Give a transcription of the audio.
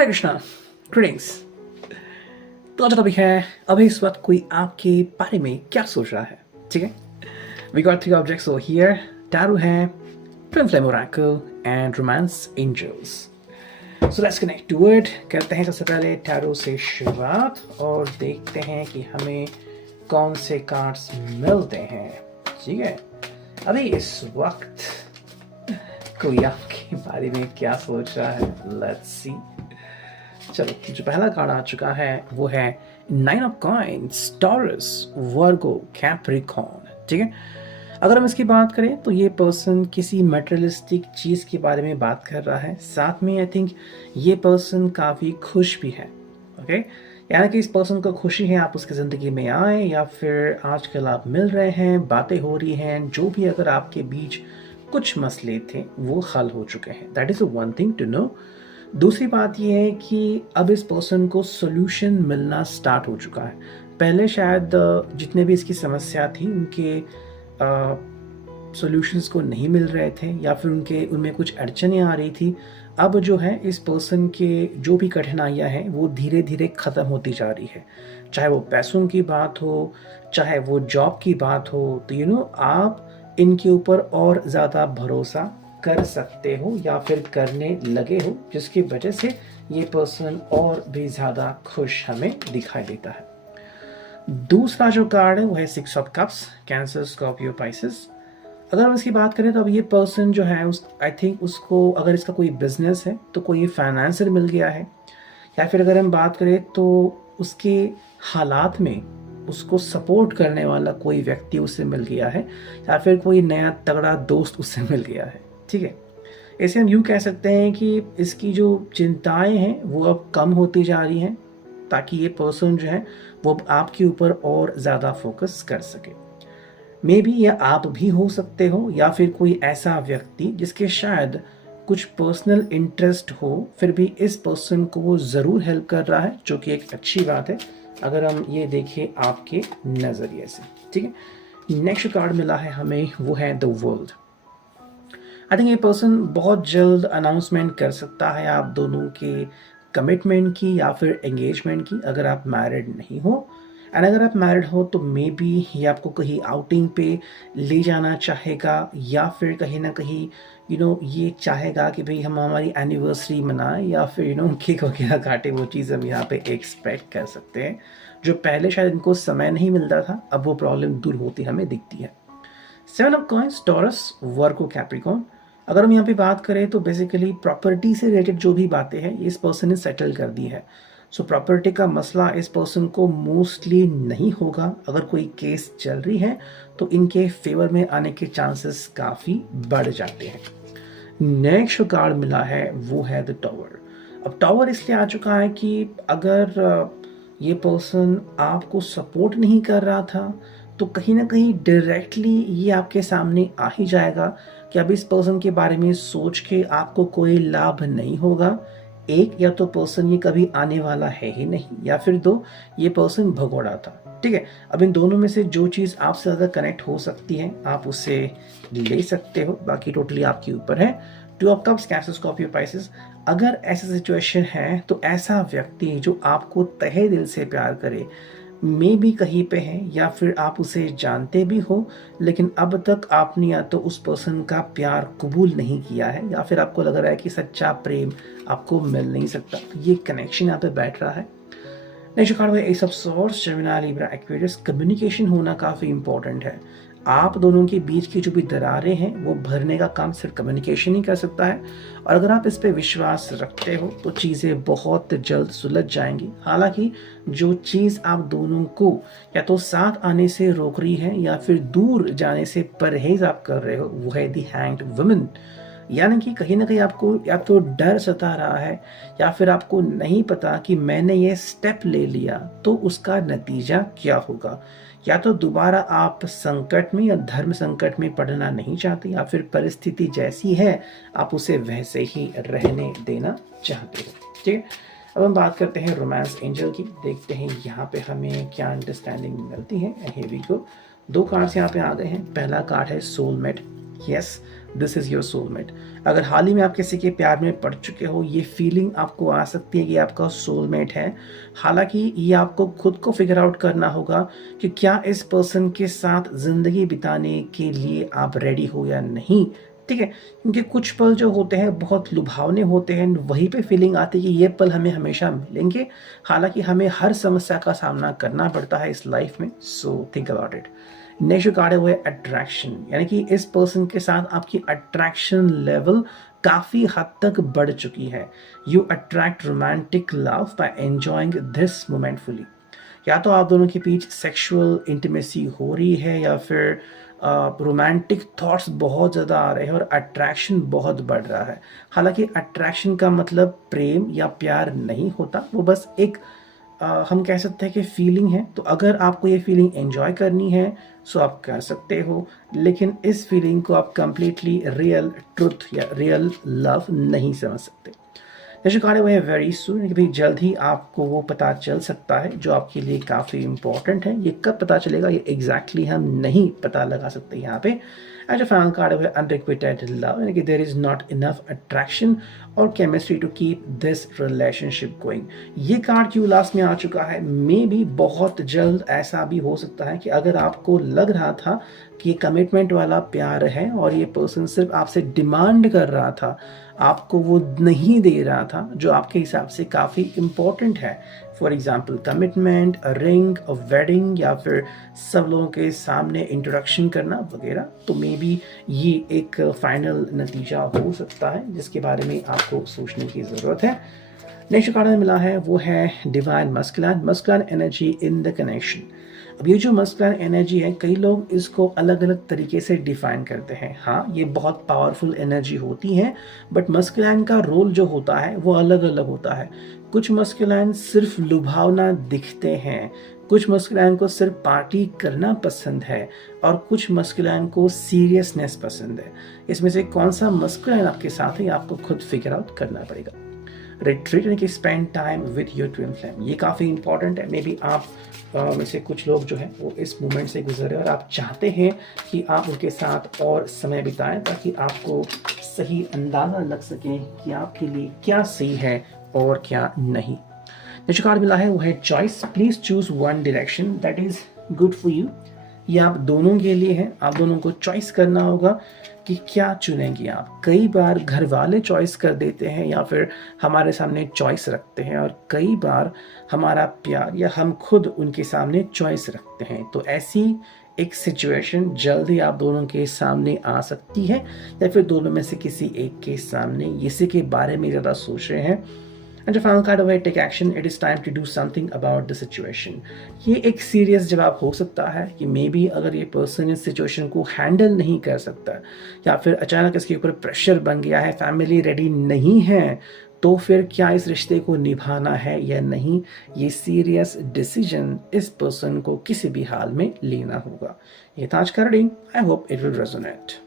हाय Krishna, greetings. तो आज topic है अभी इस वक्त कोई आपके बारे में क्या सोच रहा है। ठीक है, we got three objects over here. Tarot है, twin flame oracle and romance angels. So let's connect to it. करते हैं सबसे पहले टैरो से शुरुआत और देखते हैं कि हमें कौन से कार्ड्स मिलते हैं। ठीक है, अभी इस वक्त कोई आपके बारे में क्या सोच रहा है, लेट्स सी। चलो, जो पहला कार्ड आ चुका है वो है 9 of coins, taurus, Virgo, Capricorn. ठीक है, अगर हम इसकी बात करें तो ये पर्सन किसी मटेरियलिस्टिक चीज़ के बारे में बात कर रहा है। साथ में आई थिंक ये पर्सन काफ़ी खुश भी है। ओके, यानी कि इस पर्सन को खुशी है आप उसकी ज़िंदगी में आए या फिर आजकल आप मिल रहे हैं, बातें हो रही हैं, जो भी अगर आपके बीच कुछ मसले थे वो हल हो चुके हैं। That is one thing to know. दूसरी बात यह है कि अब इस पर्सन को सोल्यूशन मिलना स्टार्ट हो चुका है। पहले शायद जितने भी इसकी समस्या थी उनके सॉल्यूशंस को नहीं मिल रहे थे या फिर उनमें कुछ अड़चनें आ रही थी। अब जो है इस पर्सन के जो भी कठिनाइयाँ हैं वो धीरे धीरे ख़त्म होती जा रही है। चाहे वो पैसों की बात हो, चाहे वो जॉब की बात हो, तो आप इनके ऊपर और ज़्यादा भरोसा कर सकते हो या फिर करने लगे हो, जिसकी वजह से ये पर्सन और भी ज़्यादा खुश हमें दिखाई देता है। दूसरा जो कार्ड है वो है 6 of cups, cancer, Scorpio, Pisces. अगर हम इसकी बात करें तो अब ये पर्सन जो है आई थिंक उसको अगर इसका कोई बिजनेस है तो कोई फाइनेंसर मिल गया है, या फिर अगर हम बात करें तो उसके हालात में उसको सपोर्ट करने वाला कोई व्यक्ति उससे मिल गया है, या फिर कोई नया तगड़ा दोस्त उससे मिल गया है। ठीक है, ऐसे हम यूँ कह सकते हैं कि इसकी जो चिंताएं हैं वो अब कम होती जा रही हैं, ताकि ये पर्सन जो है वो आपके ऊपर और ज़्यादा फोकस कर सके। मे बी यह आप भी हो सकते हो या फिर कोई ऐसा व्यक्ति जिसके शायद कुछ पर्सनल इंटरेस्ट हो, फिर भी इस पर्सन को वो ज़रूर हेल्प कर रहा है, जो कि एक अच्छी बात है अगर हम ये देखें आपके नज़रिए से। ठीक है, नेक्स्ट कार्ड मिला है हमें वो है द वर्ल्ड। आई थिंक ये पर्सन बहुत जल्द अनाउंसमेंट कर सकता है आप दोनों के कमिटमेंट की या फिर एंगेजमेंट की, अगर आप मैरिड नहीं हो। एंड अगर आप मैरिड हो तो मे बी ये आपको कहीं आउटिंग पे ले जाना चाहेगा, या फिर कहीं ना कहीं ये चाहेगा कि भाई हम हमारी एनिवर्सरी मनाएं, या फिर केक वगैरह काटे। वो चीज़ हम यहाँ पे एक्सपेक्ट कर सकते हैं, जो पहले शायद इनको समय नहीं मिलता था, अब वो प्रॉब्लम दूर होती हमें दिखती है। 7 of coins, taurus, Virgo, Capricorn. अगर हम यहाँ पे बात करें तो बेसिकली प्रॉपर्टी से रिलेटेड जो भी बातें हैं इस पर्सन ने सेटल कर दी है। सो प्रॉपर्टी का मसला इस पर्सन को मोस्टली नहीं होगा। अगर कोई केस चल रही है तो इनके फेवर में आने के चांसेस काफ़ी बढ़ जाते हैं। नेक्स्ट कार्ड मिला है वो है द टावर। अब टावर इसलिए आ चुका है कि अगर ये पर्सन आपको सपोर्ट नहीं कर रहा था तो कहीं ना कहीं डायरेक्टली ये आपके सामने आ ही जाएगा कि अब इस पर्सन के बारे में सोच के आपको कोई लाभ नहीं होगा। एक, या तो पर्सन ये कभी आने वाला है ही नहीं, या फिर दो, ये पर्सन भगोड़ा था। ठीक है, अब इन दोनों में से जो चीज़ आपसे ज़्यादा कनेक्ट हो सकती है आप उससे ले सकते हो, बाकी टोटली आपके ऊपर है। 2 of cups, cancer, Scorpio, Pisces. अगर ऐसा सिचुएशन है तो ऐसा व्यक्ति जो आपको तहे दिल से प्यार करे, मे भी कहीं पे है या फिर आप उसे जानते भी हो, लेकिन अब तक आपने या तो उस पर्सन का प्यार कबूल नहीं किया है, या फिर आपको लग रहा है कि सच्चा प्रेम आपको मिल नहीं सकता। ये कनेक्शन यहाँ पे बैठ रहा है। नेक्स्ट कार्ड है S of swords, Gemini, Libra, Aquarius. Communication होना काफ़ी इंपॉर्टेंट है। आप दोनों के बीच की जो भी दरारें हैं वो भरने का काम सिर्फ कम्युनिकेशन ही कर सकता है, और अगर आप इस पे विश्वास रखते हो तो चीज़ें बहुत जल्द सुलझ जाएंगी। हालांकि जो चीज़ आप दोनों को या तो साथ आने से रोक रही है या फिर दूर जाने से परहेज आप कर रहे हो, वो है दी हैंग्ड वुमन। यानी कि कहीं ना कहीं आपको या तो डर सता रहा है, या फिर आपको नहीं पता कि मैंने ये स्टेप ले लिया तो उसका नतीजा क्या होगा। या तो दोबारा आप संकट में या धर्म संकट में पड़ना नहीं चाहते, या फिर परिस्थिति जैसी है आप उसे वैसे ही रहने देना चाहते हो। ठीक है, अब हम बात करते हैं रोमांस एंजल की। देखते हैं यहाँ पे हमें क्या अंडरस्टैंडिंग मिलती है। Here we go. 2 कार्ड्स यहाँ पे आ गए हैं। पहला कार्ड है soulmate. Yes, this is your soulmate. अगर हाल ही में आप किसी के प्यार में पड़ चुके हो, ये फीलिंग आपको आ सकती है कि आपका सोलमेट है। हालांकि ये आपको खुद को फिगर आउट करना होगा कि क्या इस पर्सन के साथ ज़िंदगी बिताने के लिए आप रेडी हो या नहीं। ठीक है, क्योंकि कुछ पल जो होते हैं बहुत लुभावने होते हैं, वहीं पे फीलिंग आती है कि ये पल हमें हमेशा मिलेंगे। हालांकि हमें हर समस्या का सामना करना पड़ता है इस लाइफ में। So think about it. Next card है वो है अट्रैक्शन, यानी कि इस पर्सन के साथ आपकी अट्रैक्शन लेवल काफ़ी हद तक बढ़ चुकी है। You attract romantic love by enjoying this moment fully. या तो आप दोनों के बीच सेक्सुअल इंटीमेसी हो रही है या फिर रोमांटिक थॉट्स बहुत ज़्यादा आ रहे हैं और अट्रैक्शन बहुत बढ़ रहा है। हालांकि अट्रैक्शन का मतलब प्रेम या प्यार नहीं होता, वो बस एक हम कह सकते हैं कि फीलिंग है। तो अगर आपको ये फीलिंग एंजॉय करनी है सो आप कर सकते हो, लेकिन इस फीलिंग को आप कंप्लीटली रियल ट्रुथ या रियल लव नहीं समझ सकते। जैसे कहा है वो है वेरी सून, कि भाई जल्द ही आपको वो पता चल सकता है जो आपके लिए काफ़ी इंपॉर्टेंट है। ये कब पता चलेगा ये एग्जैक्टली हम नहीं पता लगा सकते यहाँ पे। एज अ फाइनल कार्ड है अनरिक्विटेड लव, यानी कि there is not enough attraction और chemistry to keep this relationship going. ये कार्ड क्यों लास्ट में आ चुका है, मे बी बहुत जल्द ऐसा भी हो सकता है कि अगर आपको लग रहा था कि ये कमिटमेंट वाला प्यार है और ये पर्सन सिर्फ आपसे डिमांड कर रहा था, आपको वो नहीं दे रहा था जो आपके हिसाब से काफ़ी इम्पोर्टेंट है, for example commitment, a ring, a wedding, या फिर सब लोगों के सामने इंट्रोडक्शन करना वगैरह, तो मे बी ये एक फाइनल नतीजा हो सकता है जिसके बारे में आपको सोचने की ज़रूरत है। नेक्स्ट कार्ड मिला है वो है divine masculine, masculine energy in the connection. अब ये जो मस्कुलिन एनर्जी है, कई लोग इसको अलग अलग तरीके से डिफाइन करते हैं। हाँ, ये बहुत पावरफुल एनर्जी होती है, बट मस्कुलिन का रोल जो होता है वो अलग अलग होता है। कुछ मस्कुलिन सिर्फ लुभावना दिखते हैं, कुछ मस्कुलिन को सिर्फ पार्टी करना पसंद है, और कुछ मस्कुलिन को सीरियसनेस पसंद है। इसमें से कौन सा मस्कुलिन आपके साथ है आपको खुद फिगर आउट करना पड़ेगा। रिट्रीट यानी कि spend time with your twin flame, ये काफ़ी इंपॉर्टेंट है। मे बी आप में से कुछ लोग जो है वो इस मोमेंट से गुजरे और आप चाहते हैं कि आप उनके साथ और समय बिताएं ताकि आपको सही अंदाज़ा लग सके कि आपके लिए क्या सही है और क्या नहीं। नेक्स्ट कार्ड मिला है वो है choice, please choose one direction that is good for you. ये आप दोनों के लिए है, आप दोनों को चॉइस करना होगा कि क्या चुनेंगे आप। कई बार घर वाले चॉइस कर देते हैं या फिर हमारे सामने चॉइस रखते हैं, और कई बार हमारा प्यार या हम खुद उनके सामने चॉइस रखते हैं। तो ऐसी एक सिचुएशन जल्द ही आप दोनों के सामने आ सकती है, या फिर दोनों में से किसी एक के सामने इसी के बारे में ज़्यादा सोच रहे हैं। एंड द फाइनल कार्ड है take action, it is time to do something about the situation. ये एक सीरियस जवाब हो सकता है कि मे बी अगर ये पर्सन इस सिचुएशन को हैंडल नहीं कर सकता या फिर अचानक इसके ऊपर प्रेशर बन गया है, फैमिली रेडी नहीं है, तो फिर क्या इस रिश्ते को निभाना है या नहीं, ये सीरियस डिसीजन इस पर्सन को किसी भी हाल में लेना होगा। ये था आज का reading. I hope it will resonate.